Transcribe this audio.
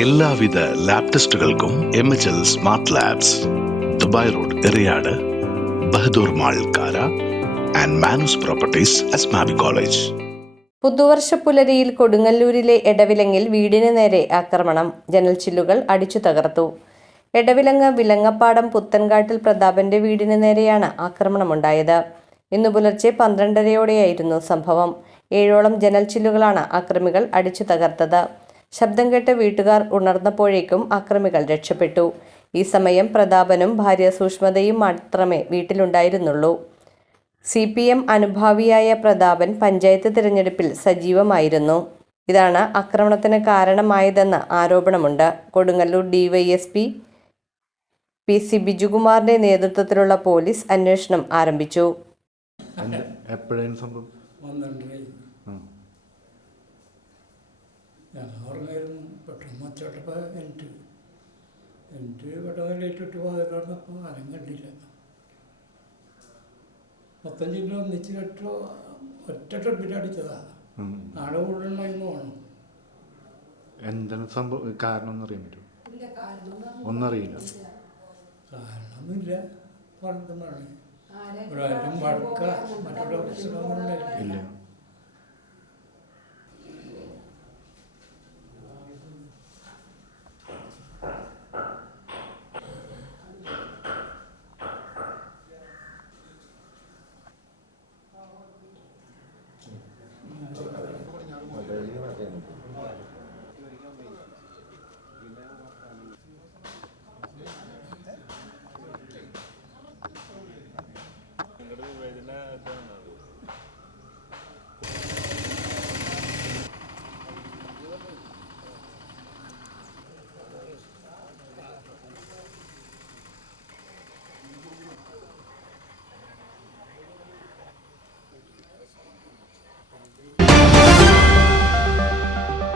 എല്ലാവിധ ലാബ് ടെസ്റ്റുകൾക്കും MHL smart labs, Dubai road, Eriyad, Bahadur mall, Kara and Manus properties, Asmabi college. പുതുവർഷ പുലരിയിൽ കൊടുങ്ങല്ലൂരിലെ എടവിലങ്ങിൽ വീടിന് നേരെ ആക്രമണം. ജനൽച്ചില്ലുകൾ അടിച്ചു തകർത്തു. എടവിലങ്ങ് വിലങ്ങപ്പാടം പുത്തൻകാട്ടിൽ പ്രതാപന്റെ വീടിന് നേരെയാണ് ആക്രമണമുണ്ടായത്. ഇന്നു പുലർച്ചെ 12:30-യോടെയായിരുന്നു സംഭവം. 7ഓളം ജനൽച്ചില്ലുകളാണ് ആക്രമികൾ അടിച്ചു തകർത്തത്. ശബ്ദം കേട്ട് വീട്ടുകാർ ഉണർന്നപ്പോഴേക്കും ആക്രമികൾ രക്ഷപ്പെട്ടു. ഈ സമയം പ്രതാപനും ഭാര്യ സുഷ്മതയും മാത്രമേ വീട്ടിലുണ്ടായിരുന്നുള്ളൂ. CPM അനുഭാവിയായ പ്രതാപൻ പഞ്ചായത്ത് തിരഞ്ഞെടുപ്പിൽ സജീവമായിരുന്നു. ഇതാണ് ആക്രമണത്തിന് കാരണമായതെന്ന് ആരോപണമുണ്ട്. കൊടുങ്ങല്ലൂർ DYSP PC ബിജുകുമാറിന്റെ നേതൃത്വത്തിലുള്ള പോലീസ് അന്വേഷണം ആരംഭിച്ചു. മൊത്തം ജില്ല ഒന്നിച്ച് കെട്ടോ ഒറ്റ ട്രിപ്പിലടിച്ചതാ. നാളെ കൂടുതലുണ്ടായിരുന്നു വേണം. എന്താണ് സംഭവം? കാരണം ഒന്നും അറിയാൻ പറ്റുമോ? ഒന്നും അറിയില്ല. കാരണമൊന്നുമില്ല. പറഞ്ഞിട്ടുണ്ടാണ് ഒരാളും വഴക്ക മറ്റുള്ള പ്രശ്നമൊന്നും ഉണ്ടായില്ല.